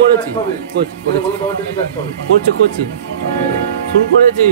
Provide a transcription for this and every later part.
করেছি করছি শুরু করেছি।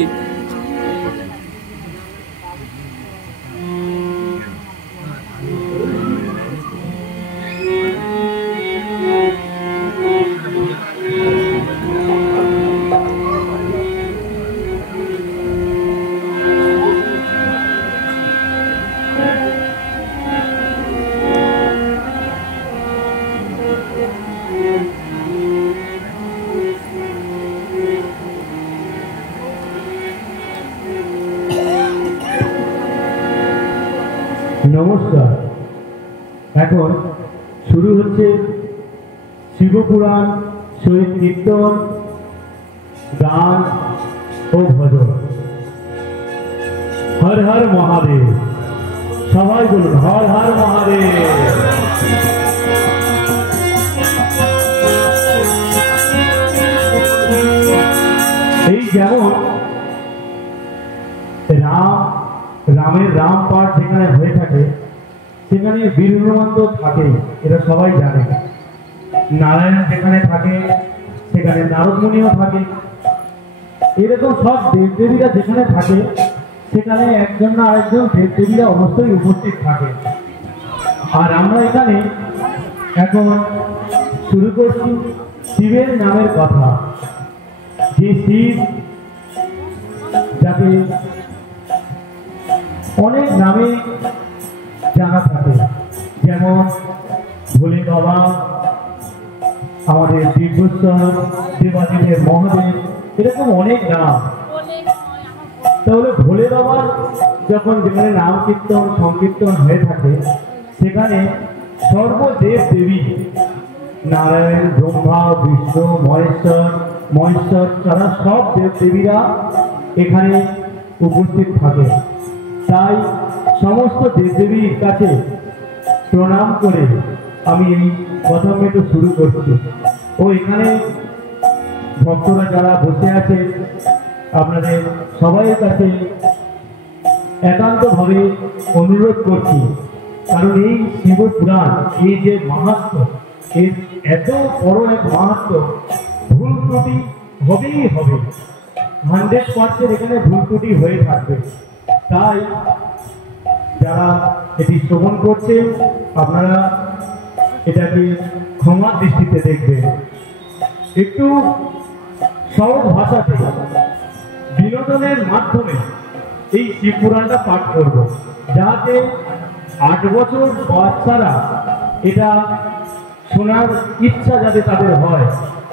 নমস্কার। এখন শুরু হচ্ছে শিবপুরাণ, শহীদ কীর্তন, গান ও ভজন। হর হর মহাদেব। সবাই বলুন হর হর মহাদেব। এই যেমন রামের রাম পাঠ যেখানে হয়ে থাকে সেখানে বীর হনুমান তো থাকেই, এটা সবাই জানে। নারায়ণ যেখানে থাকে সেখানে নারদ মুনিও থাকে। এরকম সব দেবদেবীরা যেখানে থাকে সেখানে একজন না আরেকজন দেবদেবীরা অবশ্যই উপস্থিত থাকে। আর আমরা এখানে এখন শুরু করছি শিবের নামের কথা। যে শিব, যাকে অনেক নামে জানা থাকে, যেমন ভোলে বাবা, আমাদের দিব্যেশ্বর, দেবাদেবের মহাদেব, এরকম অনেক নাম। তাহলে ভোলে বাবার যখন যেখানে নাম কীর্তন সংকীর্তন হয়ে থাকে সেখানে সর্বদেব দেবী নারায়ণ, ব্রহ্মা, বিষ্ণু, মহেশ্বর তারা সব দেব দেবীরা এখানে উপস্থিত থাকে। তাই সমস্ত দেবদেবীর কাছে প্রণাম করে আমি এই কথামৃত শুরু করছি। ও এখানে ভক্তরা যারা বসে আছে আপনাদের সবাইয়ের কাছে একান্তভাবে অনুরোধ করছি, কারণ এই শিবপুরাণ, এই যে মাহাত্ম্য, এর এত বড় এক মাহাত্ম্য, ভুল ত্রুটি হবেই হবে, 100% এখানে ভুল ত্রুটি হয়ে থাকবে। তাই যারা এটি শ্রবণ করছেন আপনারা এটাকে ক্ষমার দৃষ্টিতে দেখবেন। একটু সহজ ভাষাতে বিনোদনের মাধ্যমে এই শিবপুরাণটা পাঠ করব, যাতে 8 বছর বাচ্চারা এটা শোনার ইচ্ছা যাতে তাদের হয়,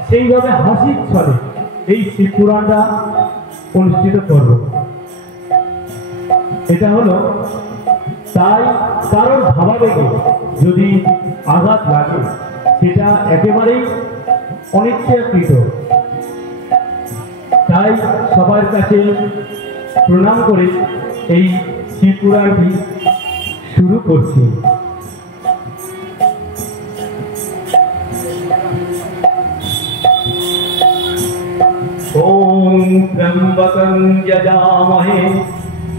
সেইভাবে হাসির ছলে এই শিবপুরাণটা অনুষ্ঠিত করব। এটা হলো তাই কারোর ভাবাবেগে যদি আঘাত লাগে সেটা একেবারেই অনিচ্ছাকৃত। তাই সবার কাছে প্রণাম করে এই শিবপুরাণটি শুরু করছি। ওম ত্র্যম্বকং যজামহে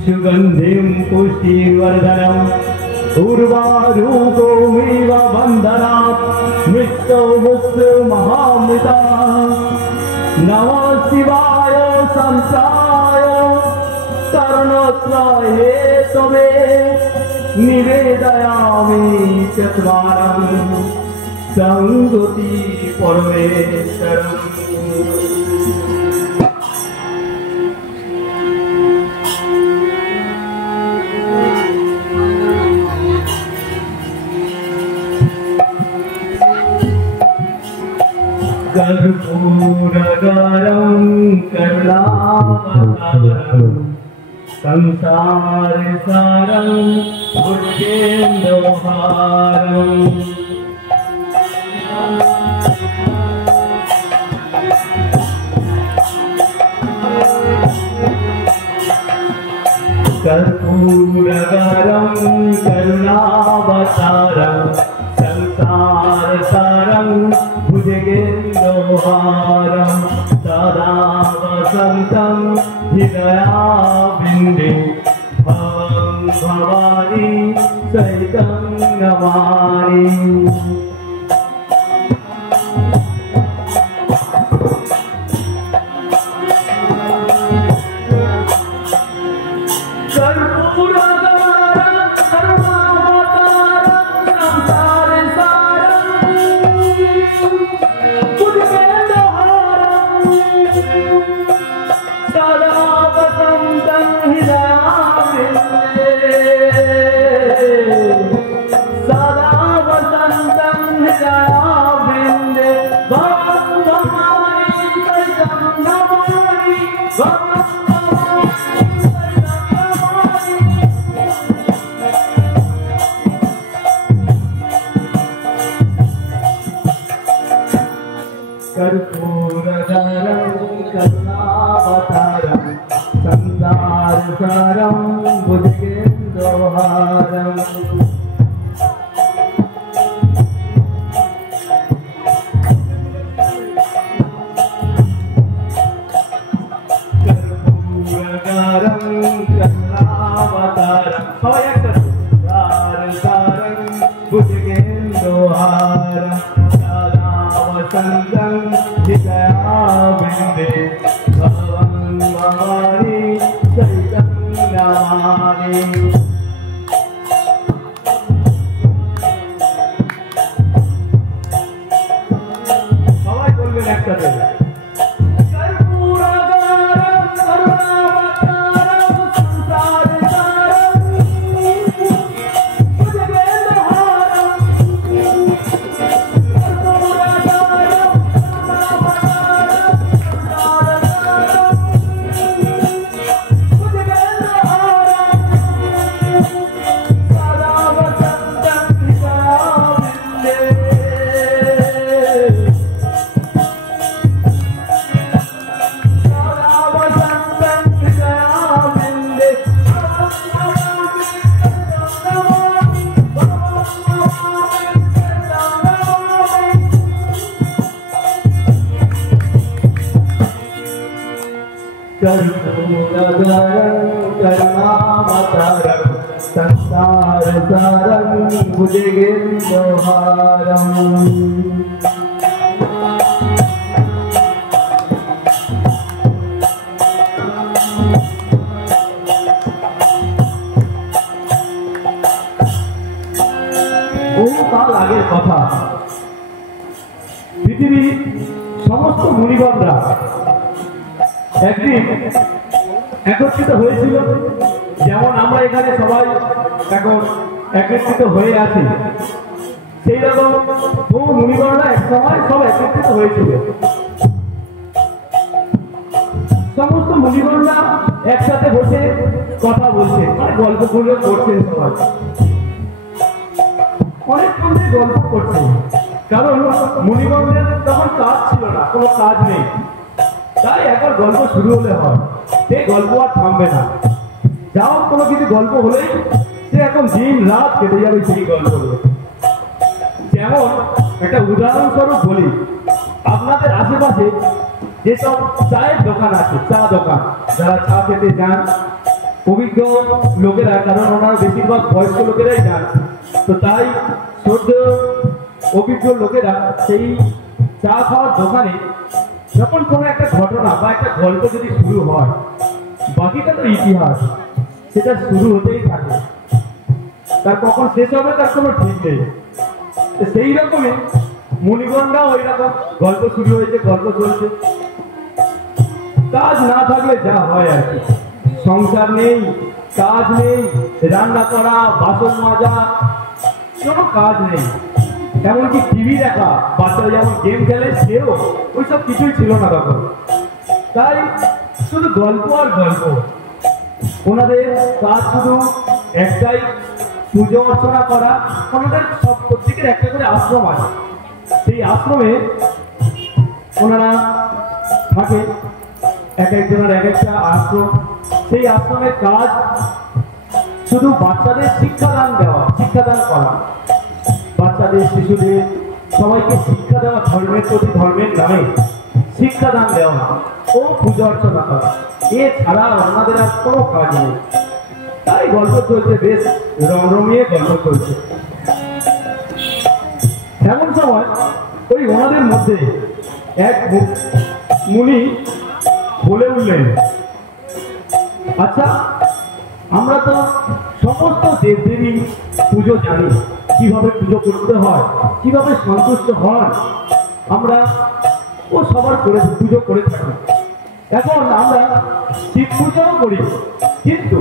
সুগন্ধিম পুষ্টিবর্ধনম উর্বারুকমিব বন্ধনাৎ মৃত্যুমুক্তমহামৃতা। নমঃ শিবায় শান্তায় তরুণত্রায় তবে নিবেদয়ামি চত্বারং সংগতি পরমেশ্বরম। कर्पूरगरं करुणावतारं संसारसारं भुजगेन्द्रहारं। कर्पूरगरं करुणावतारं संसारसारं भुजगेन्द्रहारं सदा वसन्तं हृदयारविन्दे भवं भवानी सहितं नमामि। বৃন্দে ভগবানি চৈতন্যমণি कर्पूरधरं करुणावतारं संसारसारं भुजगेन्द्रहारम् कर्पूरधरं करुणावतारं संसारसारं भुजगेन्द्रहारम् वसंतं हृदयाबिन्दे भगवन्महानि चैतन्यमानि সবাই বলবেন একসাথে कर्पूरधरं संसारसारं भुजगेन्द्रहारम् বহুকাল আগের কথা পৃথিবীর সমস্ত মুনিগণরা একদিন একত্রিত হয়েছিল, যেমন আমরা এখানে সবাই এখন একত্রিত হয়ে আছি, সেই রকম বহু মুনিগণরা এক সময় সব একত্রিত হয়েছিল। সমস্ত মুনিগণরা একসাথে বসে কথা বলছে, মানে গল্পগুলো করছেন সবাই, অনেকক্ষণ ধরে গল্প করছেন। কারণ মুনিগণদের তখন কাজ ছিল না, কোনো কাজ নেই, তাই একবার গল্প শুরু হলে হয়, সে গল্প আর থামবে না। যাও কোনো কিছু গল্প হলেই সে এখন দিন রাত কেটে যাবে সেই গল্পগুলো। যেমন একটা উদাহরণস্বরূপ বলি, আপনাদের আশেপাশে যেসব চায়ের দোকান আছে, চা দোকান, যারা চা খেতে যান অভিজ্ঞ লোকেরা, কারণ ওনারা বেশিরভাগ বয়স্ক লোকেরাই যান, তো তাই সদ্য অভিজ্ঞ লোকেরা সেই চা খাওয়ার দোকানে যখন কোনো একটা ঘটনা বা একটা গল্প যদি শুরু হয়, বাকিটা তো ইতিহাস, সেটা শুরু হতেই থাকে, তার কখন শেষ হবে তার কোনো ঠিক নেই। সেই রকমই মুনিগণরাও ওই রকম গল্প শুরু হয়েছে, গল্প চলছে। কাজ না থাকলে যা হয় আর কি, সংসার নেই, কাজ নেই, রান্না করা, বাসন মাজা, কোনো কাজ নেই, এমনকি টিভি দেখা, বাচ্চারা যেমন গেম খেলে সেও ওইসব কিছুই ছিল না তখন। তাই শুধু গল্প আর গল্প, ওনাদের কাজ শুধু একটাই, পুজো অর্চনা করা। ওনাদের সব প্রত্যেকের একটা করে আশ্রম আছে, সেই আশ্রমে ওনারা থাকে, এক একজনের এক একটা আশ্রম। সেই আশ্রমের কাজ শুধু বাচ্চাদের শিক্ষাদান দেওয়া, শিক্ষাদান করা, বাচ্চাদের, শিশুদের সবাইকে শিক্ষা দেওয়া, ধর্মের প্রতি ধর্মের নামে শিক্ষাদান দেওয়া ও পূজা অর্চনা করা, এছাড়া ওনাদের আর কোনো কাজ নেই। তাই গল্প চলছে, বেশ রমরমিয়ে গল্প চলছে। এমন সময় ওই ওনাদের মধ্যে এক মুনি বলে উঠলেন, আচ্ছা আমরা তো সমস্ত দেবদেবী পুজো জানি, কিভাবে পুজো করতে হয়, কিভাবে সন্তুষ্ট হন, আমরা ও সবার করে পুজো করে থাকি। এখন আমরা শিব পুজোও করি, কিন্তু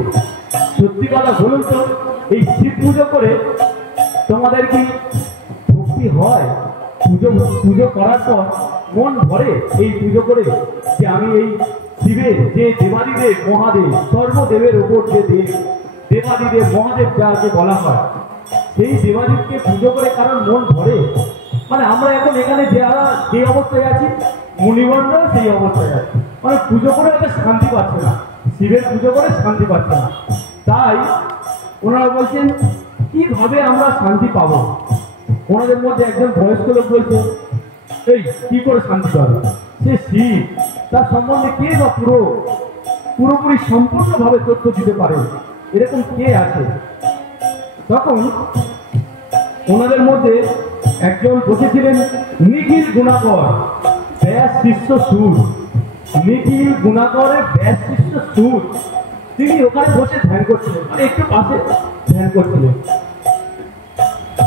সত্যি কথা বলুন তো, এই শিব পুজো করে তোমাদের কি ভক্তি হয়? পুজো পুজো করার পর মন ভরে এই পুজো করে যে আমি এই শিবের যে দেবাদিদেব মহাদেব সর্বদেবের ওপর যে দেব দেবাদিদেব মহাদেব যাকে বলা হয় সেই দেবাদিদেবকে পুজো করে কারণ মন ভরে মানে আমরা এখন এখানে যারা যে অবস্থায় আছি মুনিগণরা সেই অবস্থায় আছে মানে পুজো করে একটা শান্তি পাচ্ছে না শিবের পুজো করে শান্তি পাচ্ছে না তাই ওনারা বলছেন কিভাবে আমরা শান্তি পাবো ওনাদের মধ্যে একজন বয়স্ক লোক বলছে এই কি করে শান্তি পাবে সে শিব তার সম্বন্ধে কে বা পুরোপুরি সম্পূর্ণভাবে তথ্য দিতে পারে এরকম কে আছে তখন ওনাদের মধ্যে একজন বসেছিলেন নিখিল গুণাকর ব্যাস শিষ্য সুর নিখিল গুণাকরের ব্যাস শিষ্য সুর তিনি ওখানে বসে ধ্যান করছিলেন মানে একটু পাশে ধ্যান করছিলেন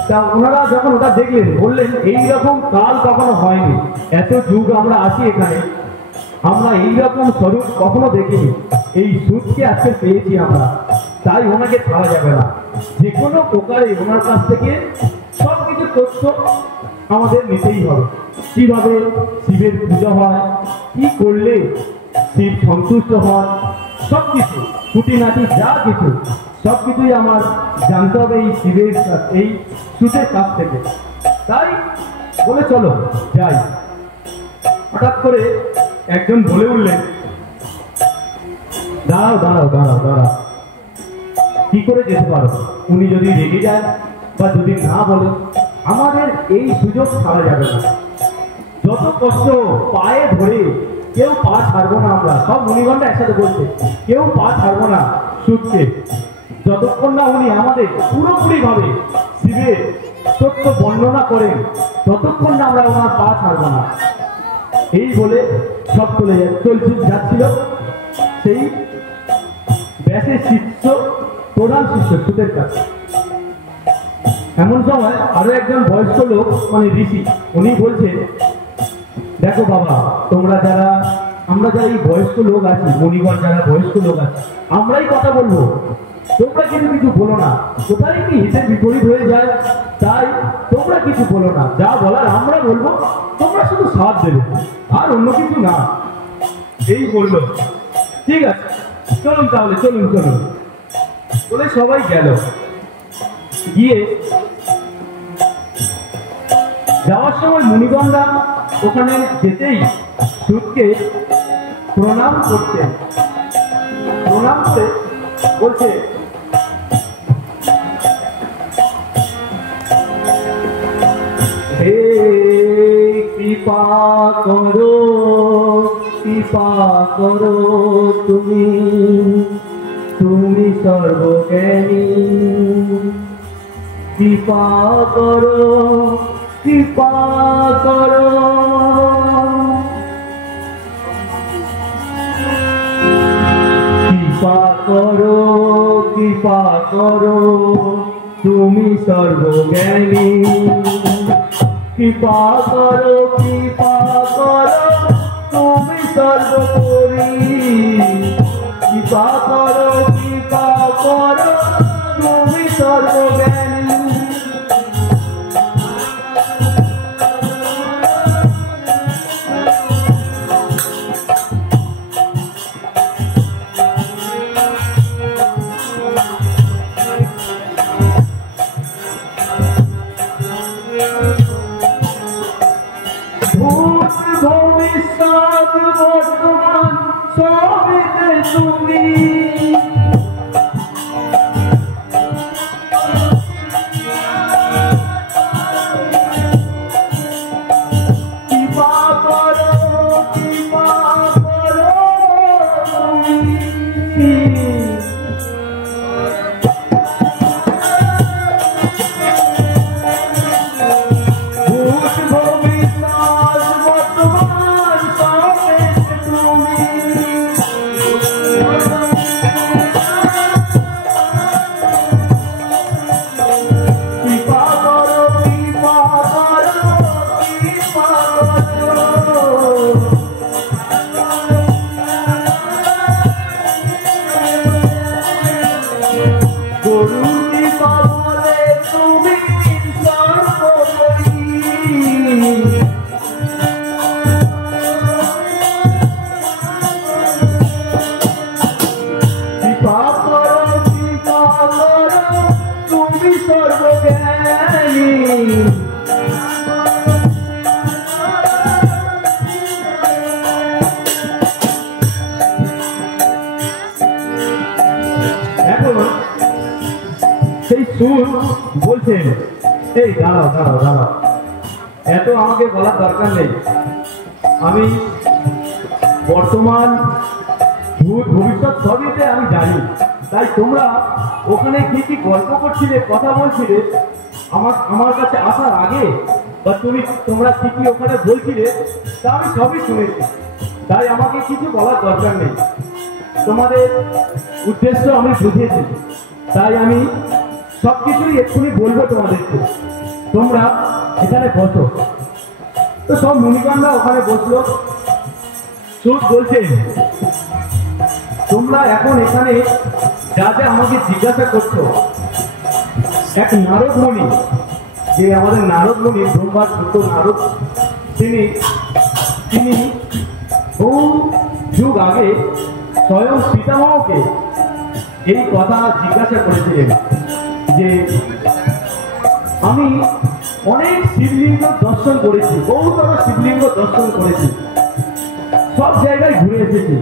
তা ওনারা যখন ওটা দেখলেন বললেন এইরকম কাল কখনো হয়নি এত যুগ আমরা আছি এখানে আমরা এইরকম স্বরূপ কখনো দেখিনি এই সুরকে আজকে পেয়েছি আমরা তাই ওনাকে ছাড়া যাবে না যে কোনো প্রকারে ওনার কাছ থেকে সবকিছু তথ্য আমাদের নিতেই হবে কিভাবে শিবের পুজো হয় কি করলে শিব সন্তুষ্ট হয় সবকিছু খুঁটিনাটি যা কিছু সবকিছুই আমার জানতে হবে এই শিবের এই সুতের কাছ থেকে তাই বলে চলো যাই হঠাৎ করে একজন বলে উঠলেন দাঁড়াও দাঁড়াও দাঁড়াও দাঁড়াও কি করে যেতে পারো উনি যদি রেগে যায় বা যদি না বলে আমাদের এই সুযোগ ছাড়া যাবে না যত কষ্ট পায়ে ধরে কেউ পা ছাড়বো না আমরা সব মুনিগণরা একসাথে বলছে কেউ পা ছাড়বো না সুখকে যতক্ষণ না উনি আমাদের পুরোপুরি ভাবে শিবের সত্য বর্ণনা করেন ততক্ষণ না আমরা ওনার পা ছাড়বো না এই বলে সব চলে যাচ্ছিল সেই ব্যাসের শিষ্য প্রধান শিষ্য সুতের কাছে এমন সময় আরো একজন বয়স্ক লোক মানে ঋষি উনি বলছে দেখো বাবা তোমরা যারা আমরা যারা এই বয়স্ক লোক আছি মণিগণ যারা বয়স্ক লোক আছে আমরাই কথা বলবো তোমরা কিন্তু কিছু বলো না কোথায় কি হিতের বিপরীত হয়ে যায় তাই তোমরা কিছু বলো না যা বলার আমরা বলবো তোমরা শুধু সাথ দেবে আর অন্য কিছু না এই বললো ঠিক আছে চলুন তাহলে চলুন চলুন বলে সবাই গেল গিয়ে যাওয়ার সময় মুনিগণরা ওখানে যেতেই সুরকে প্রণাম করতে বলছে হে কৃপা করো তুমি সর্বজ্ঞানী কৃপা করো কৃপা করো তুমি সর্বজ্ঞানী কৃপা করো তুমি সর্বোপরি কৃপা করো তুমি সর্বজ্ঞানী ভবিষ্যৎ বর্তমান সবিতে তুমি এই দাঁড়াও দাঁড়াও দাঁড়াও, এত আমাকে বলার দরকার নেই। আমি বর্তমান ভূত ভবিষ্যৎ সবইতে আমি জানি। তাই তোমরা ওখানে কি কি গল্প করছিলে, কথা বলছিলে আমার কাছে আসার আগে, বা তোমরা কি কি ওখানে বলছিলে তা আমি সবই শুনেছি। তাই আমাকে কিছু বলার দরকার নেই। তোমাদের উদ্দেশ্য আমি বুঝেছি, তাই আমি সবকিছুই এক্ষুনি বলবো তোমাদেরকে। তোমরা এখানে বসো। তো সব মুনিগণরা ওখানে বসলো। সুদ বলছে, তোমরা এখন এখানে যা যা আমাকে জিজ্ঞাসা করছো, এক নারদ মুনি, যে আমাদের নারদ মুনি, ব্রহ্মার ছোট নারদ, তিনি বহু যুগ আগে স্বয়ং পিতামহকে এই কথা জিজ্ঞাসা করেছিলেন যে আমি অনেক শিবলিঙ্গ দর্শন করেছি, বহুতর শিবলিঙ্গ দর্শন করেছি, সব জায়গায় ঘুরে এসেছি,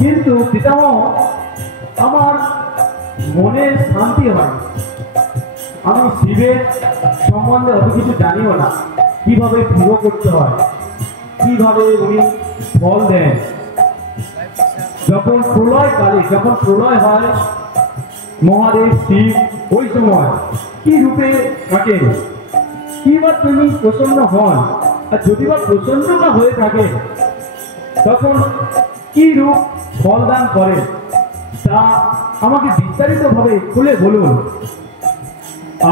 কিন্তু পিতামহ আমার মনে শান্তি হয়। আমি শিবের সম্বন্ধে অত কিছু জানিও না, কিভাবে পুজো করতে হয়, কিভাবে উনি ফল দেন। যখন প্রলয়কালে, যখন প্রলয় হয়, মহাদেব শিব ওই সময় কি রূপে থাকে, কি বা তিনি প্রসন্ন হন, আর যদি বা প্রসন্ন না হয়ে থাকে তখন কি রূপ ফলদান করে, তা আমাকে বিস্তারিত ভাবে খুলে বলুন।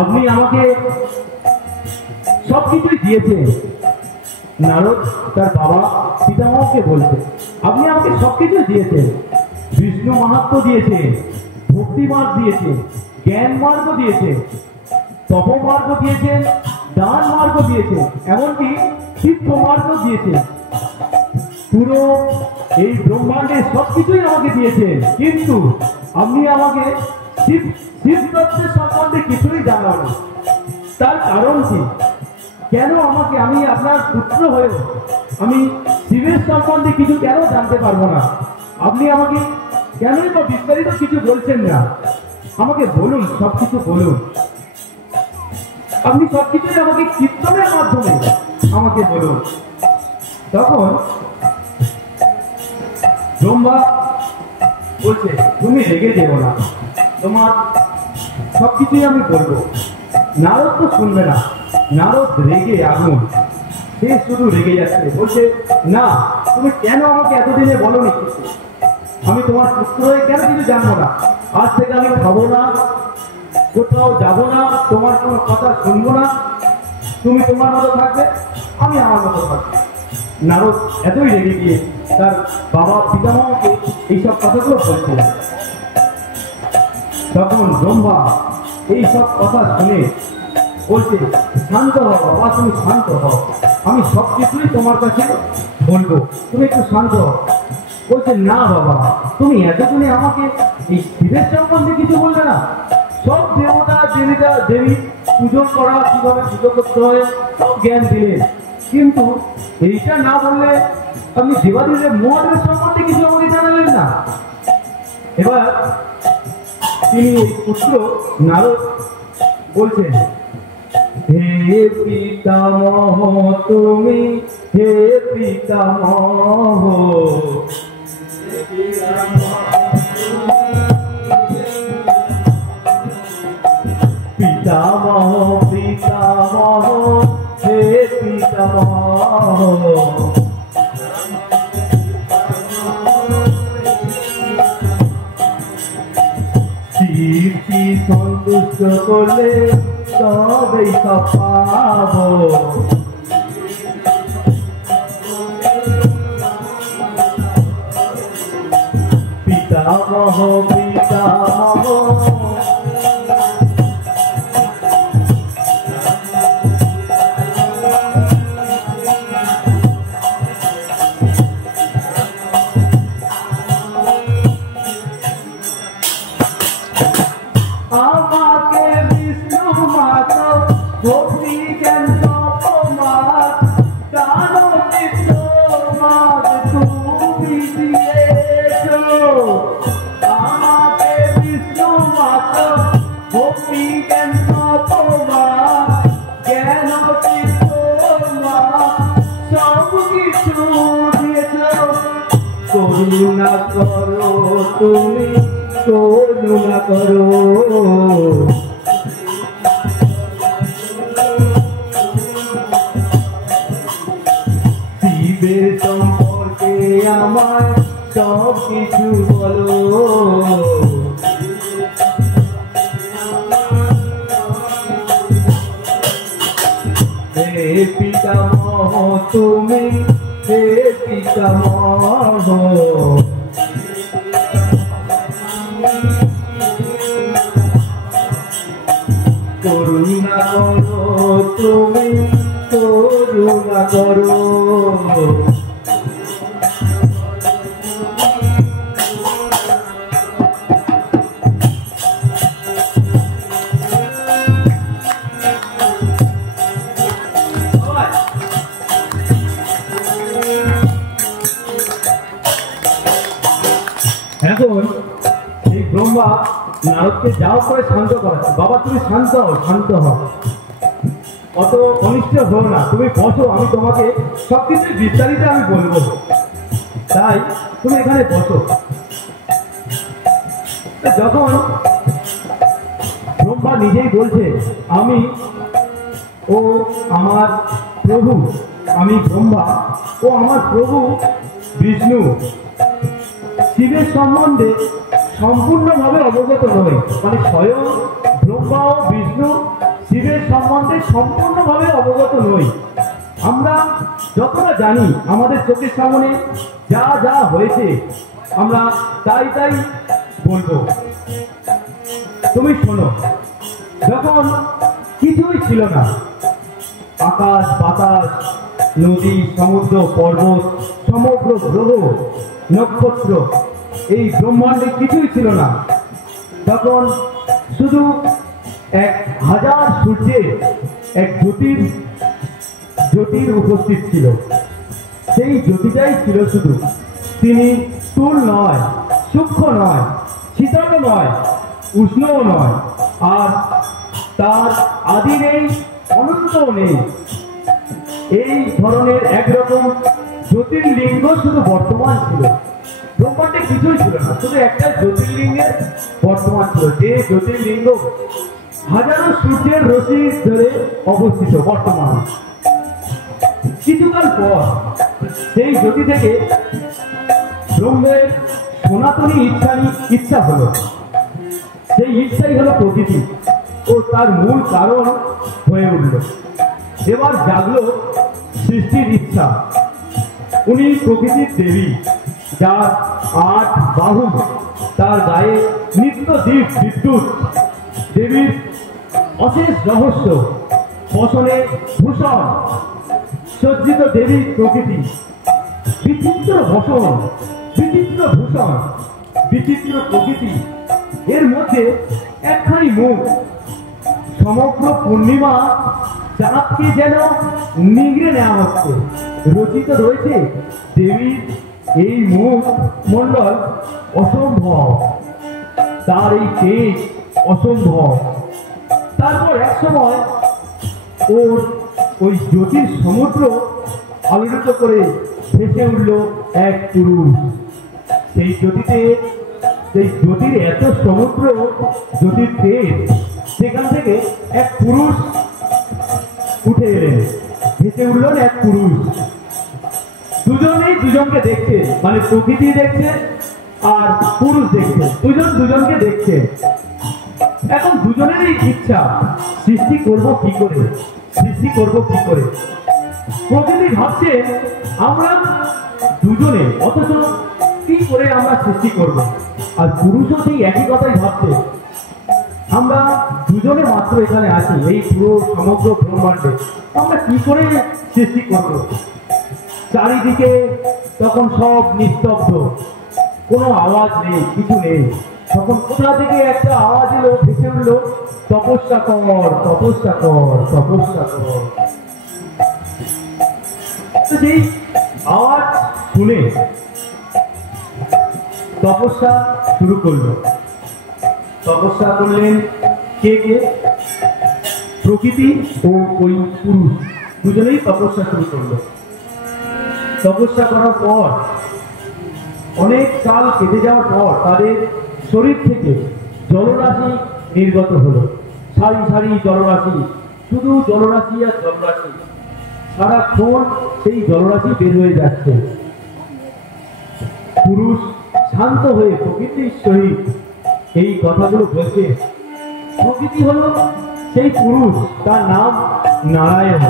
আপনি আমাকে সবকিছুই দিয়েছেন। নারদ তার বাবা পিতামহকে বলছে, আপনি আমাকে সবকিছু দিয়েছেন, বিষ্ণু মাহাত্ম্য দিয়েছেন, ভক্তি মার্গ দিয়েছেন, জ্ঞান মার্গ দিয়েছেন, তপ মার্গ দিয়েছেন, দান মার্গ দিয়েছেন, এমনকি তীর্থ মার্গ দিয়েছেন। পুরো এই ব্রহ্মাণ্ডে সবকিছুই আমাকে দিয়েছেন, কিন্তু আপনি আমাকে শিব তত্ত্বের সম্বন্ধে কিছুই জানান। তার কারণ কি? কেন আমাকে, আমি আপনার পুত্র হয়েও আমি শিবের সম্বন্ধে কিছু কেন জানতে পারবো না? আপনি আমাকে কেনই বা বিস্তারিত কিছু বলছেন না? আমাকে বলুন, সবকিছু বলুন। আপনি সবকিছুই আমাকে কীর্তনের মাধ্যমে আমাকে বলুন। তখন ব্রহ্মা বলছে, তুমি রেগে যেও না, তোমার সবকিছুই আমি বলবো। নারদ তো শুনবে না, নারদ রেগে আগুন, সে শুধু রেগে যাচ্ছে, বলছে, না তুমি কেন আমাকে এতদিনে বলোনি কিছু? আমি তোমার পুত্র হয়ে কেন কিছু জানবো না? আজ থেকে আমি খাবো না, কোথাও যাবো না, তোমার কোনো কথা শুনবো না, তুমি তোমার মতো থাকবে, আমি আমার মতো থাকবো। নারদ এতই রেগে গিয়ে তার বাবা পিতামহকে এইসব কথাগুলো বলছিলেন। তখন ব্রহ্মা এইসব কথা শুনে বলছে, শান্ত হও বাবা, তুমি শান্ত হও, আমি সব কিছুই তোমার কাছে বলবো, তুমি একটু শান্ত হও। বলছে, না বাবা, তুমি এতদিনে আমাকে এই শিবের সম্বন্ধে কিছু বললে না? সব দেবতা দেবী পুজো করা, কিভাবে পুজো করতে হয়, সব জ্ঞান দিলেন, কিন্তু এইটা না বললে আপনি দেবাদেবের মহাদেবের সম্বন্ধে কিছু আমাকে জানালেন না। এবার তিনি পুত্র নারদ বলছেন, হে পিতামহ তুমি, হে পিতামহ, পিতামহ পিতামহ, হে পিতামহ, শিবকে সন্তুষ্ট করলে তবেই সব পাবো। পিতামহ পিতামহ, আমাকে বিষ্ণু মাত ভক্তি জ্ঞান তপমাত দান চিত্ত মাত তুমি দিয়েছো। আমাকে বিষ্ণু মাত করুণা করো তুমি করুণা করো শিবের সম্পর্কে আমার সব কিছু বলো হে পিতামহ তুমি হে পিতামহ করুণা করো তুমি করুণা করো এখন এই ব্রহ্মা নারদকে যাও করে শান্ত করাচ্ছে বাবা তুমি শান্ত হও শান্ত হও অত অনিষ্ট হও না তুমি বসো আমি তোমাকে সবকিছু বিস্তারিত আমি বলবো তাই তুমি এখানে বসো যখন ব্রহ্মা নিজেই বলছে আমি ও আমার প্রভু আমি ব্রহ্মা ও আমার প্রভু বিষ্ণু শিবের সম্বন্ধে সম্পূর্ণভাবে অবগত নয় মানে স্বয়ং ব্রহ্মা ও বিষ্ণু শিবের সম্বন্ধে সম্পূর্ণভাবে অবগত নই আমরা যতটা জানি আমাদের চোখের সামনে যা যা হয়েছে আমরা তাই তাই বলবো তুমি শোনো যখন কিছুই ছিল না আকাশ বাতাস নদী সমুদ্র পর্বত সমগ্র গ্রহ নক্ষত্র এই ব্রহ্মাণ্ডে কিছুই ছিল না তখন শুধু 1000 সূর্যের এক জ্যোতির উপস্থিত ছিল সেই জ্যোতিটাই ছিল শুধু তিনি স্থূল নয় সূক্ষ্ম নয় শীতল নয় উষ্ণও নয় আর তার আদি নেই অনন্তও নেই এই ধরনের একরকম জ্যোতির্লিঙ্গ শুধু বর্তমান ছিল ব্রহ্মাণ্ডে কিছুই ছিল না শুধু একটা জ্যোতির্লিঙ্গের বর্তমান ছিল যে জ্যোতির্লিঙ্গ হাজারো সূর্যের রশ্মি ধরে অবস্থিত বর্তমান কিছুকাল পর সেই জ্যোতি থেকে ব্রহ্মের সনাতনী ইচ্ছা হলো সেই ইচ্ছাই হলো প্রকৃতি ও তার মূল কারণ হয়ে উঠল এবার জাগলো সৃষ্টির ইচ্ছা উনি প্রকৃতির দেবী যার 8 বাহু তার গায়ে নিত্য দীপ বিদ্যুৎ দেবীর অশেষ রহস্য বসনে ভূষণ সজ্জিত দেবী প্রকৃতি বিচিত্র বসন বিচিত্র ভূষণ বিচিত্র প্রকৃতি এর মধ্যে একখানি মুখ সমগ্র পূর্ণিমা চাঁদকে যেন নিংড়ে নেওয়া হচ্ছে রচিত রয়েছে দেবীর এই মুখ মণ্ডল অসম্ভব তার এই তেজ অসম্ভব তারপর এক সময় ওর ওই জ্যোতির সমুদ্র আলোড়িত করে ভেসে উঠল এক পুরুষ সেই জ্যোতির এত সমুদ্র জ্যোতির তেজ সেখান থেকে এক পুরুষ উঠে এলেন ভেসে উঠলেন এক পুরুষ দুজনেই দুজনকে দেখছে মানে প্রকৃতি দেখছে আর পুরুষ দেখছে দুজনকে দেখছে এখন দুজনেরই ইচ্ছা সৃষ্টি করব কি করে প্রকৃতি ভাবছে আমরা দুজনে অথচ কি করে আমরা সৃষ্টি করব আর পুরুষও সেই একই কথাই ভাবছে আমরা দুজনে মাত্র এখানে আছি এই পুরো সমগ্র ব্রহ্মাণ্ডে আমরা কি করে সৃষ্টি করব চারিদিকে তখন সব নিস্তব্ধ কোনো আওয়াজ নেই কিছু নেই তখন কোথা থেকে একটা আওয়াজ এলো ভেসে উঠলো তপস্যা কর সেই আওয়াজ শুনে তপস্যা শুরু করলো তপস্যা করলেন কে প্রকৃতি ও ওই পুরুষ দুজনেই তপস্যা শুরু করলো তপস্যা করার পর অনেক কাল কেটে যাওয়ার পর তাদের শরীর থেকে জলরাশি নির্গত হলো। সারি সারি জলরাশি, শুধু জলরাশি আর জলরাশি, সারাক্ষণ সেই জলরাশি বের হয়ে যাচ্ছে। পুরুষ শান্ত হয়ে প্রকৃতির সহিত এই কথাগুলো বলছে। প্রকৃতি হলো সেই পুরুষ, তার নাম নারায়ণ।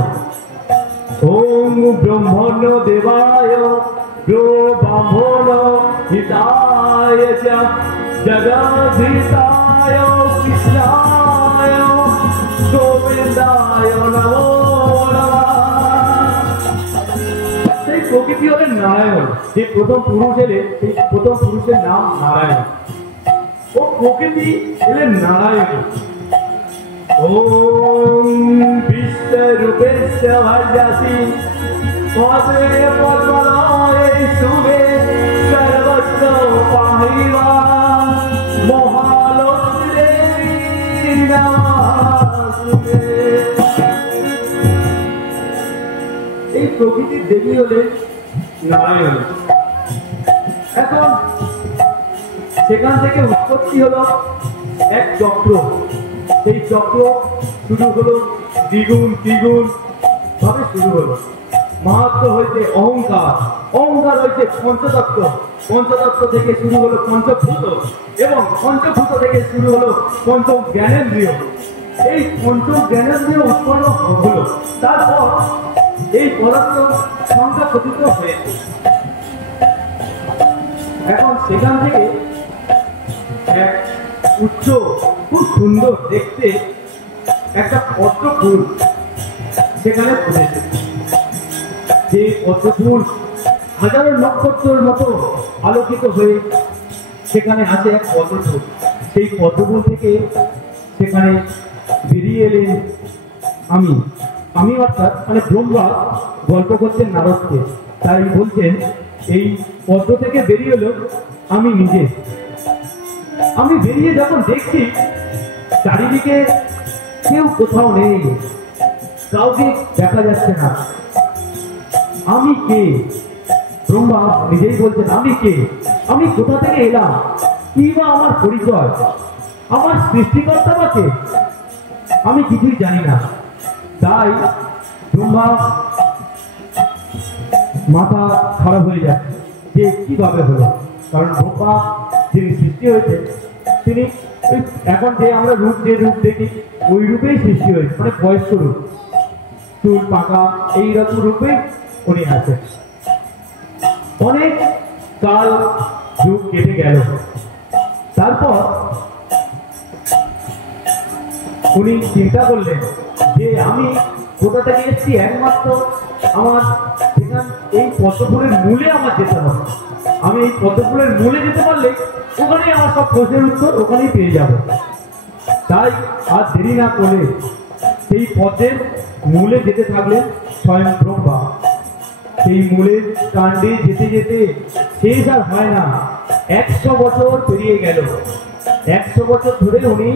ওম ব্রহ্মণ দেবায় ব্রহ্মণ হিতায় চ জগদ্ধিতায় কৃষ্ণায় গোবিন্দায় নমো নমঃ। সেই প্রকৃতি হলেন নারায়ণ। যে প্রথম পুরুষ এলেন, সেই প্রথম পুরুষের নাম নারায়ণ। ও প্রকৃতি এলেন নারায়ণ। ওম বিশ্বরূপেস্য ভার্যাসি পদে পদ্মনায়ে শুভে সর্বস্ব পাহিবা মহালক্ষ্মী নমস্তে। এই প্রকৃতির দেবী হলেন নারায়ণ। এখন সেখান থেকে উৎপত্তি হলো এক চক্র। সেই চক্র শুরু হলো দ্বিগুণ দ্বিগুণ ভাবে শুরু হলো। মাহাত্ম হয়েছে অহংকার, অহংকার হয়েছে পঞ্চতত্ত্ব, পঞ্চতত্ত্ব থেকে শুরু হলো পঞ্চভূত, এবং পঞ্চভূত থেকে শুরু হলো পঞ্চম জ্ঞানেন্দ্রিয়। এই পঞ্চম জ্ঞানেন্দ্রিয় উৎপন্ন হলো। তারপর এই পদার্থ সংখ্যা কথিত হয়েছে। এখন সেখান থেকে এক উচ্চ, খুব সুন্দর দেখতে একটা পদ্ম ফুল সেখানে ফুটেছে। যে পদ্ম ফুল হাজারো নক্ষত্রের মতো আলোকিত হয়ে সেখানে আছে এক পদ্ম ফুল। সেই পদ্ম ফুল থেকে সেখানে বেরিয়ে এলেন আমি অর্থাৎ মানে ব্রহ্মা গল্প করছেন নারদকে। তাই বলছেন এই পদ্ম থেকে বেরিয়ে এলো আমি নিজে। আমি বেরিয়ে যখন দেখছি চারিদিকে কেউ কোথাও নেই, কাউকে দেখা যাচ্ছে না। আমি কে? ব্রহ্মা নিজেই বলছেন আমি কে, আমি কোথা থেকে এলাম, কি বা আমার পরিচয়, আমার সৃষ্টিকর্তা বা কে, আমি কিছুই জানি না। তাই ব্রহ্মা মাথা খারাপ হয়ে যাচ্ছে যে কিভাবে হলো। কারণ ব্রহ্মা যিনি সৃষ্টি হয়েছে তিনি এখন যে আমরা যে রূপ দেখি ওই রূপেই সৃষ্টি হয়েছে, মানে বয়স্ক রূপ, চুল পাকা এইরকম রূপেই উনি আছেন। অনেক কাল যুগ কেটে গেল। তারপর উনি চিন্তা করলেন যে আমি কোথা থেকে এসেছি, একমাত্র আমার সেখান এই পদ্মফুলের মূলে আমার যেতে হবে। আমি এই পদ্মফুলের মূলে যেতে পারলে ওখানেই আমার সব প্রশ্নের উত্তর ওখানেই পেয়ে যাব। তাই আর দেরি না করে সেই পদ্মের মূলে যেতে থাকলেন স্বয়ং ব্রহ্মা। সেই মূলের কাণ্ডে যেতে যেতে শেষ আর হয় না। 100 বছর পেরিয়ে গেল। 100 বছর ধরে উনি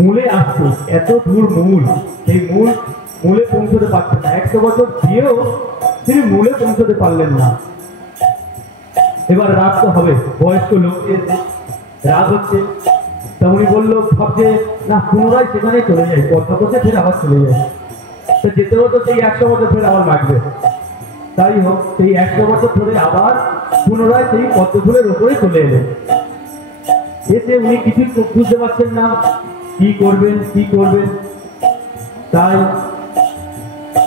মূলে আসছেন। এত দূর মূল, সেই মূলে পৌঁছতে পারছেন না। 100 বছর দিয়েও তিনি মূলে পৌঁছতে পারলেন না। এবার রাগ তো হবে, বয়স্ক লোকের রাগ হচ্ছে। তা উনি বললো, ভাবছে না পুনরায় সেখানে চলে যাই, পদ্মপথে ফের আবার চলে যায়। তো যেতেও তো সেই 100 বছর ফের আবার লাগবে। তাই হোক, সেই 100 বছর ধরে আবার পুনরায় সেই পদ্মফুলের উপরে চলে এলেন। এসে উনি কিছুই বুঝতে পারছেন না কি করবেন কি করবেন। তাই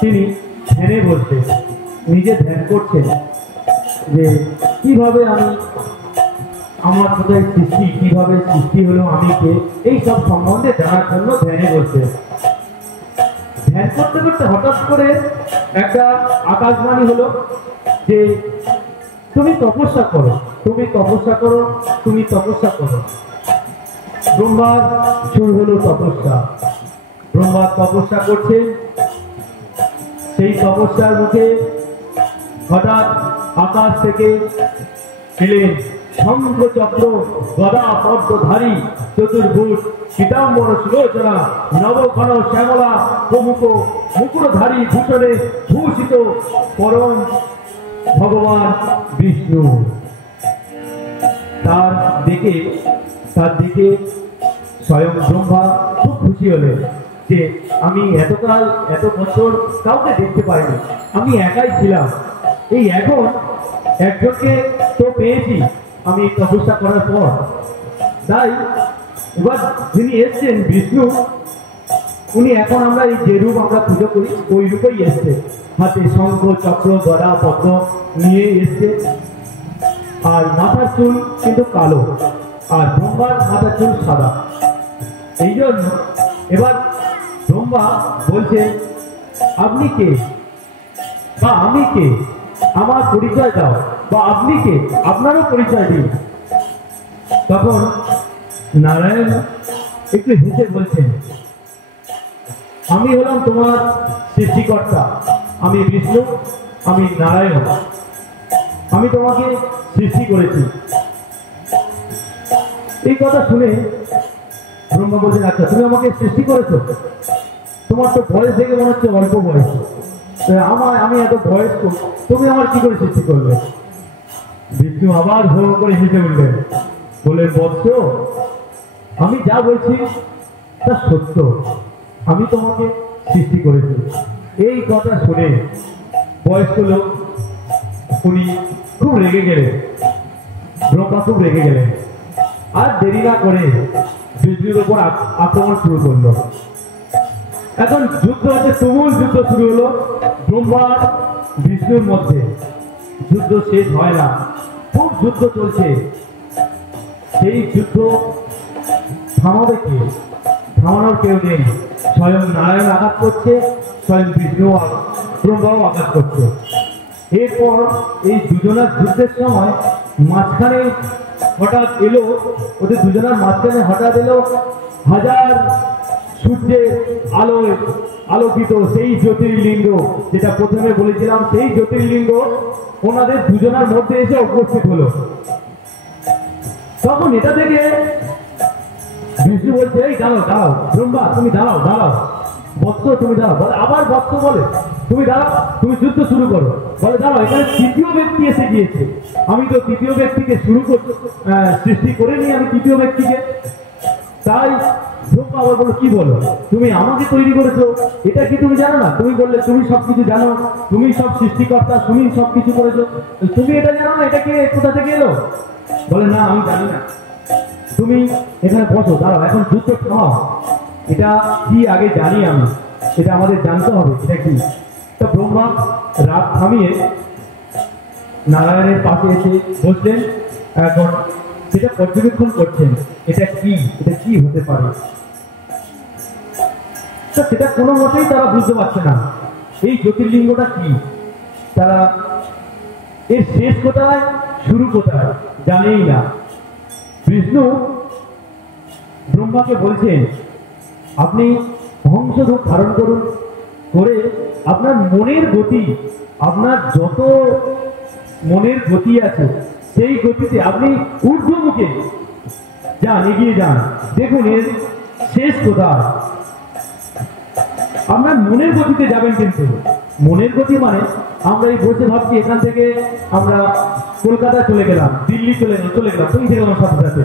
তিনি ধ্যানে বসে নিজে ধ্যান করছেন যে কিভাবে আমি আমার কোথায় সৃষ্টি, কিভাবে সৃষ্টি হলো, আমি কে, এই সব সম্বন্ধে জানার জন্য ধ্যানে বসে। ধ্যান করতে করতে হঠাৎ করে একটা আকাশবাণী হলো যে তুমি তপস্যা করো, তুমি তপস্যা করো, তুমি তপস্যা করো। ব্রহ্মার শুরু হলো তপস্যা। ব্রহ্মা তপস্যা করছে। সেই তপস্যার মুখে হঠাৎ আকাশ থেকে এলেন শঙ্খ চক্র গদা পদ্মধারী চতুর্ভুজ পীতাম্বর সুলোচনা নবঘন শ্যামলা প্রমুখ মুকুরধারী ভূষণে ভূষিত পরম ভগবান বিষ্ণু। তার দেখে স্বয়ং ব্রহ্মা খুব খুশি হলেন যে আমি এতকাল এত বছর কাউকে দেখতে পাইনি, আমি একাই ছিলাম, এই এখন একজনকে তো পেয়েছি আমি তপস্যা করার পর। তাই এবার যিনি এসছেন বিষ্ণু, উনি এখন আমরা এই যে রূপ আমরা পুজো করি ওই রূপেই এসছে, হাতে শঙ্খ চক্র গদা পদ্ম নিয়ে এসছে, আর মাথার চুল কিন্তু কালো, আর ব্রহ্মার মাথার চুল সাদা। এই জন্য এবার ব্রহ্মা বলছে আপনি কে বা আমি কে, আমার পরিচয় দাও, বা আপনি কে আপনারও পরিচয় দিন। তখন নারায়ণ একটু হেসে বলছেন আমি হলাম তোমার সৃষ্টিকর্তা, আমি বিষ্ণু, আমি নারায়ণ, আমি তোমাকে সৃষ্টি করেছি। এই কথা শুনে ব্রহ্মা বলছেন আচ্ছা তুমি আমাকে সৃষ্টি করেছো, তোমার তো বয়স দেখে মনে হচ্ছে অল্প বয়স, আমি এত বয়স্ক, তুমি আমার কি করে সৃষ্টি করলে? বিষ্ণু আবার ভোর করে হেসে উঠলেন, বললেন বৎস আমি যা বলছি তা সত্য, আমি তোমাকে সৃষ্টি করেছি। এই কথা শুনে বয়স্ক লোক উনি খুব রেগে গেলেন, ব্রহ্মা খুব রেগে গেলেন, আর দেরি না করে বিষ্ণুর উপর আক্রমণ শুরু করলো। এখন যুদ্ধ হচ্ছে, তুমুল যুদ্ধ শুরু হলো ব্রহ্মা বিষ্ণুর মধ্যে। যুদ্ধ শেষ হয় না, খুব যুদ্ধ চলছে। সেই যুদ্ধ থামাবে কে? থামানোর কেউ নেই। স্বয়ং নারায়ণ আঘাত করছে, স্বয়ং বিষ্ণু ব্রহ্মাও আঘাত করছে। এরপর এই দুজনার যুদ্ধের সময় মাঝখানে হঠাৎ এলো, ওদের দুজনার মাঝখানে হঠাৎ এলো হাজার সূর্যের আলোয় আলোকিত সেই জ্যোতির্লিঙ্গ, যেটা প্রথমে বলেছিলাম, সেই জ্যোতির্লিঙ্গ ওনাদের দুজনার মধ্যে এসে উপস্থিত হলো। তখন এটা থেকে বিষ্ণু বলছে এই দাঁড়াও দাঁড়াও, ব্রহ্মা তুমি দাঁড়াও দাঁড়াও, বৎস তুমি দাঁড়াও, বলে আবার বৎস বলে তুমি দাঁড়াও, তুমি যুদ্ধ শুরু করো, বলে দাঁড়াও এখানে তৃতীয় ব্যক্তি এসে গিয়েছে, আমি তো তৃতীয় ব্যক্তিকে সৃষ্টি করে নিই, আমি তৃতীয় ব্যক্তিকে। তাই ব্রহ্মা আবার বলো কি বলো, তুমি আমাকে তৈরি করেছো, এটা কি তুমি জানো না? তুমি বললে তুমি সবকিছু জানো, তুমি সব সৃষ্টিকর্তা, তুমি সবকিছু করেছো, তুমি এটা জানো না এটা কে কোথা থেকে এলো? বলে না আমি জানি না, তুমি এখানে বসো, দাঁড়াও এখন যুদ্ধ থামাও, এটা কি আগে জানি আমি, এটা আমাদের জানতে হবে এটা কি। তো ব্রহ্মা রাত থামিয়ে নারায়ণের পাশে এসে বসলেন, এখন সেটা পর্যবেক্ষণ করছেন, এটা কি হতে পারে। তো সেটা কোনো মতেই তারা বুঝতে পারছে না এই জ্যোতির্লিঙ্গটা কি, তারা এর শেষ কোথায় শুরু কোথায় জানেই না। বিষ্ণু ব্রহ্মাকে বলছেন আপনি হংসরূপ ধারণ করুন, করে আপনার মনের গতি, আপনার যত মনের গতি আছে সেই গতিতে আপনি ঊর্ধ্বমুখে যান, এগিয়ে যান, দেখুন এর শেষ কোথায়। আপনার মনের গতিতে যাবেন, কিন্তু মনের গতি মানে আমরা এই বসে ভাবছি এখান থেকে আমরা কলকাতা চলে গেলাম, দিল্লি চলে গেলাম, পৌঁছে গেলাম সাথে সাথে,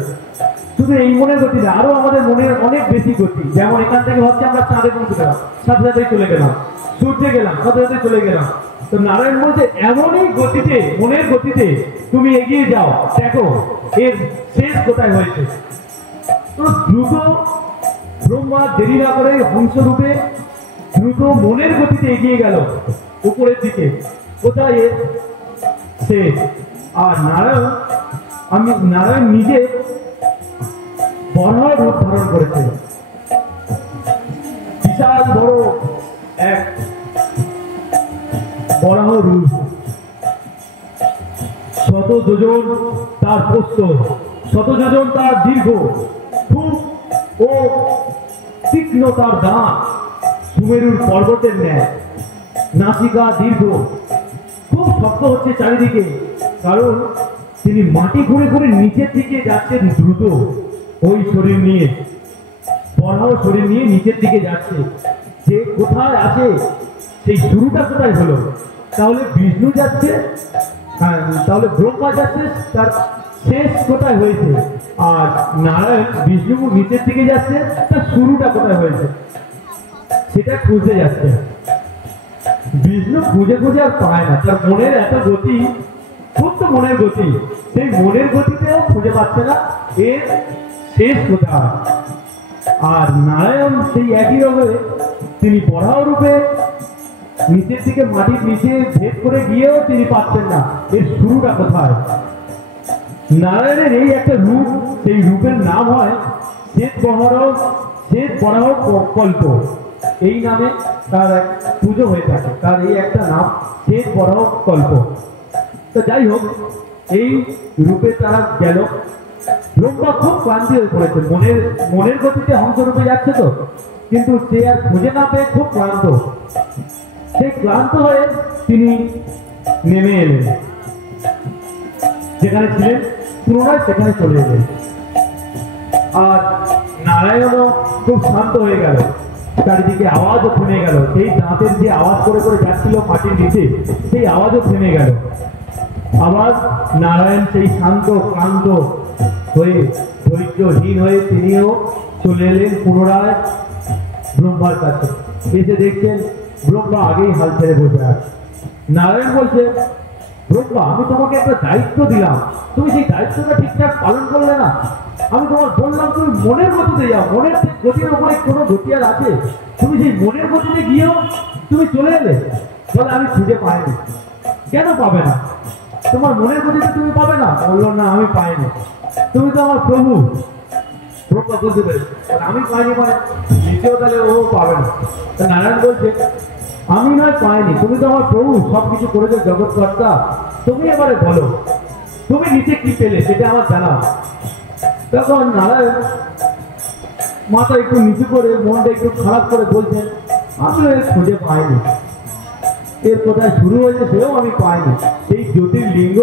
শুধু এই মনের গতি না, আরো আমাদের মনের অনেক বেশি গতি। যেমন এখান থেকে ভাবছি আমরা চাঁদে পৌঁছে গেলাম, সাথে সাথে চলে গেলাম, সূর্যে গেলাম, সাথে সাথে চলে গেলাম। তো নারায়ণ বলছে এমনই গতিতে, মনের গতিতে তুমি এগিয়ে যাও, দেখো এর শেষ কোথায় হয়েছে। তো দ্রুত ব্রহ্মা দেরি না করে হংসরূপে দ্রুত মনের গতিতে এগিয়ে গেল উপরের দিকে, কোথায় এর শেষ। আর নারায়ণ নিজে বরাহ রূপ ধারণ করেছে, বিশাল বড় এক বরাহ রূপ, শত যোজন তার প্রস্থ, শত যোজন তার দীর্ঘ, খুব ও তীক্ষ্ণ তার দাঁত, সুমেরুর পর্বতের ন্যায়, নাসিকা দীর্ঘ, খুব শক্ত হচ্ছে চারিদিকে, কারণ তিনি মাটি ঘুরে ঘুরে নিচের দিকে যাচ্ছেন দ্রুত, ওই শরীর নিয়ে, বড় শরীর নিয়ে নিচের দিকে যাচ্ছে। যে কোথায় আছে সেই শুরুটা কোথায় হলো? তাহলে বিষ্ণু যাচ্ছে, তাহলে ব্রহ্মা যাচ্ছে তার শেষ কোথায় হয়েছে, আর নারায়ণ বিষ্ণু নিচের দিকে যাচ্ছে, তার শুরুটা কোথায় হয়েছে সেটা খুঁজতে যাচ্ছে। বিষ্ণু খুঁজে খুঁজে আর পায় না, তার মনের এত গতি, খুব তো মনের গতি, সেই মনের গতিতেও খুঁজে পাচ্ছে না এর শেষ কোথায়। আর নারায়ণ সেই একই রূপে, তিনি বরাহ রূপে নিচের দিকে মাটির নিচে ভেদ করে গিয়েও তিনি পাচ্ছেন না এর শুরুটা কোথায়। নারায়ণের এই একটা রূপ, সেই রূপের নাম হয় শ্বেত বরাহ কল্প, এই নামে তার এক পুজো হয়ে থাকে, তার এই একটা নাম শ্বেত বরাহ কল্প। তো যাই হোক, এই রূপে তারা গেল। ব্রহ্মা খুব ক্লান্তি হয়ে পড়েছে, মনের গতিতে হংসরূপে যাচ্ছে তো, কিন্তু সে আর খুঁজে না পেয়ে খুব ক্লান্ত। সেই ক্লান্ত হয়ে তিনি নেমে এলেন, যেখানে ছিলেন পুনরায় সেখানে চলে এলেন। আর নারায়ণও খুব শান্ত হয়ে গেল, চারিদিকে আওয়াজও থেমে গেল, সেই দাঁতের যে আওয়াজ করে করে যাচ্ছিল মাটির নিচে, সেই আওয়াজও থেমে গেল। আবার নারায়ণ সেই শান্ত ক্লান্ত হয়ে ধৈর্যহীন হয়ে তিনিও চলে এলেন পুনরায় ব্রহ্মার কাছে। এসে দেখছেন ব্রহ্মা আগেই হাল ছেড়ে বসে আছে। নারায়ণ বলছে, ব্রহ্মা, আমি তোমাকে একটা দায়িত্ব দিলাম, তুমি সেই দায়িত্বটা ঠিকঠাক পালন করলে না। আমি তোমার বললাম তুমি মনের গতিতে যাও, মনের গতির উপরে কোনো গতি আর আছে? তুমি সেই মনের গতিতে গিয়েও তুমি চলে এলে। বলে, আমি খুঁজে পাইনি। কেন পাবে না? তোমার মনের গতিতে তুমি পাবে না? বললো, না, আমি পাইনি, তুমি তো আমার প্রভু। ব্রহ্মা বুঝতে পেরেছে, আমি পাইনি মানে দ্বিতীয় তাহলে ও পাবে না। নারায়ণ বলছে, আমি নয় পাইনি, তুমি তো আমার প্রভু, সবকিছু করেছো জগৎকর্তা, তুমি এবারে বলো তুমি নিচে কি পেলে, সেটা আমার জানা। তখন নারায়ণ মাথা একটু নিচু করে, মনটা একটু খারাপ করে বলছেন, আমি খুঁজে পাইনি, এর কোথায় শুরু হয়েছে সেও আমি পাইনি। সেই জ্যোতির্লিঙ্গ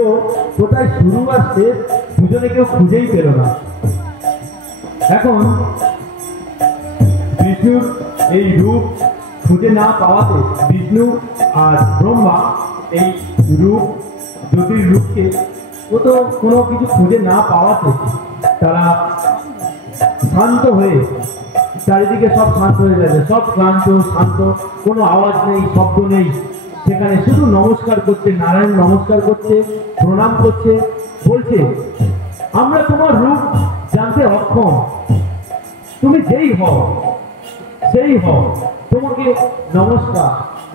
কোথায় শুরু আর শেষ দুজনে কেউ খুঁজেই পেল না। এখন বিষ্ণুর এই রূপ খুঁজে না পাওয়াতে বিষ্ণু আর ব্রহ্মা এই রূপ, জ্যোতির্রূপকে ও তো কোনো কিছু খুঁজে না পাওয়াতে তারা শান্ত হয়ে, চারিদিকে সব শান্ত হয়ে যাবে, সব ক্লান্ত শান্ত, কোনো আওয়াজ নেই, শব্দ নেই, সেখানে শুধু নমস্কার করছে, নারায়ণ নমস্কার করছে, প্রণাম করছে, বলছে, আমরা তোমার রূপ জানতে অক্ষম, তুমি যেই হও সেই হও, তোমাকে নমস্কার।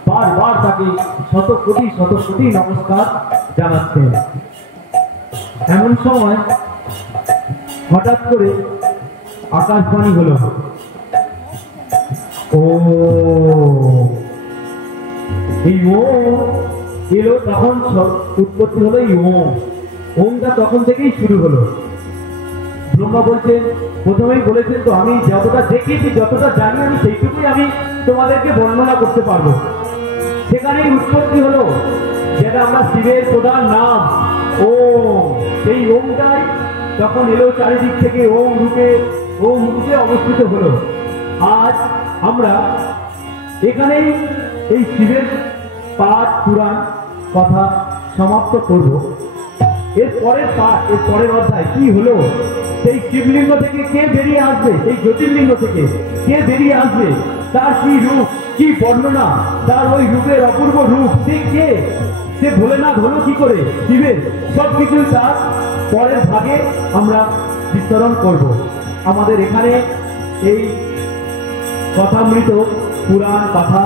বারবার তাকে শত কোটি নমস্কার জানাচ্ছেন। এমন সময় হঠাৎ করে আকাশবাণী হলো, ও এই ওম এলো, তখন উৎপত্তি হলো এই ওমটা তখন থেকেই শুরু হলো। ব্রহ্মা বলছেন, প্রথমেই বলেছেন তো, আমি যতটা দেখেছি, যতটা জানি, আমি সেইটুকুই আমি তোমাদেরকে বর্ণনা করতে পারবো। সেখানেই উৎপত্তি হলো, যেটা আমরা শিবের প্রধান নাম ওম, সেই ওমটাই তখন এলো চারিদিক থেকে, ওম রূপে অবস্থিত হলো। আজ আমরা এখানেই এই শিবের পাঠ পুরাণ কথা সমাপ্ত করব। এর পরের পাঠ, এর পরের অধ্যায় কি হলো, সেই শিবলিঙ্গ থেকে কে বেরিয়ে আসবে, সেই জ্যোতির্লিঙ্গ থেকে কে বেরিয়ে আসবে, তার কি রূপ, কি বর্ণনা, তার ওই রূপের অপূর্ব রূপ, সে কে, সে ভোলেনাথ হলো কি করে শিবের, সবকিছু তার পরের ভাগে আমরা বিতরণ করব। আমাদের এখানে এই কথামৃত পুরাণ কথা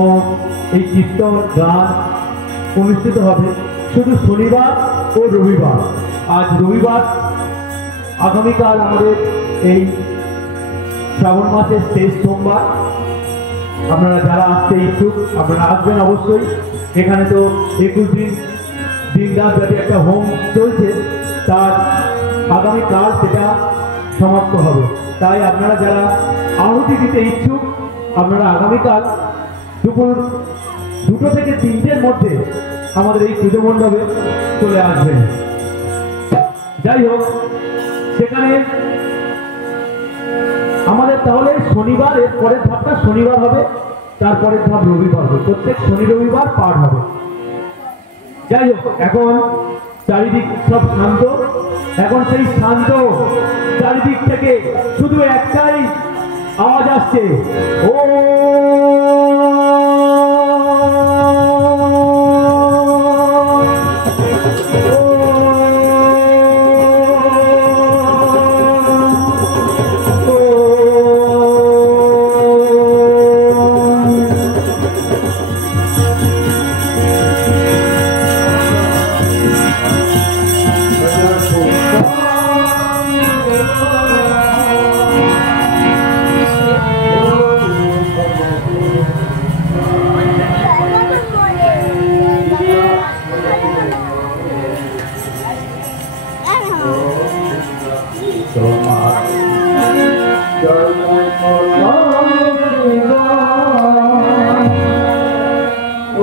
ও এই কীর্তন গান অনুষ্ঠিত হবে শুধু শনিবার ও রবিবার। আজ রবিবার, আগামীকাল আমাদের এই শ্রাবণ মাসের শেষ সোমবার। আপনারা যারা আসতে ইচ্ছুক আপনারা আসবেন অবশ্যই। এখানে তো 21 দিন ব্যাপী একটা হোম চলছে, তার আগামীকাল সেটা সমাপ্ত হবে। তাই আপনারা যারা আহুতি দিতে ইচ্ছুক আপনারা আগামীকাল দুপুর 2টো থেকে 3টের মধ্যে আমাদের এই পুজো মণ্ডপে চলে আসবেন। যাই হোক, সেখানে আমাদের তাহলে শনিবার, এর পরের ধাপটা শনিবার হবে, তারপরের ধাপ রবিবার হবে, প্রত্যেক শনি রবিবার পাঠ হবে। যাই হোক, এখন চারিদিক সব শান্ত। এখন সেই শান্ত চারিদিক থেকে শুধু একটাই আওয়াজ আসছে, ও Oh,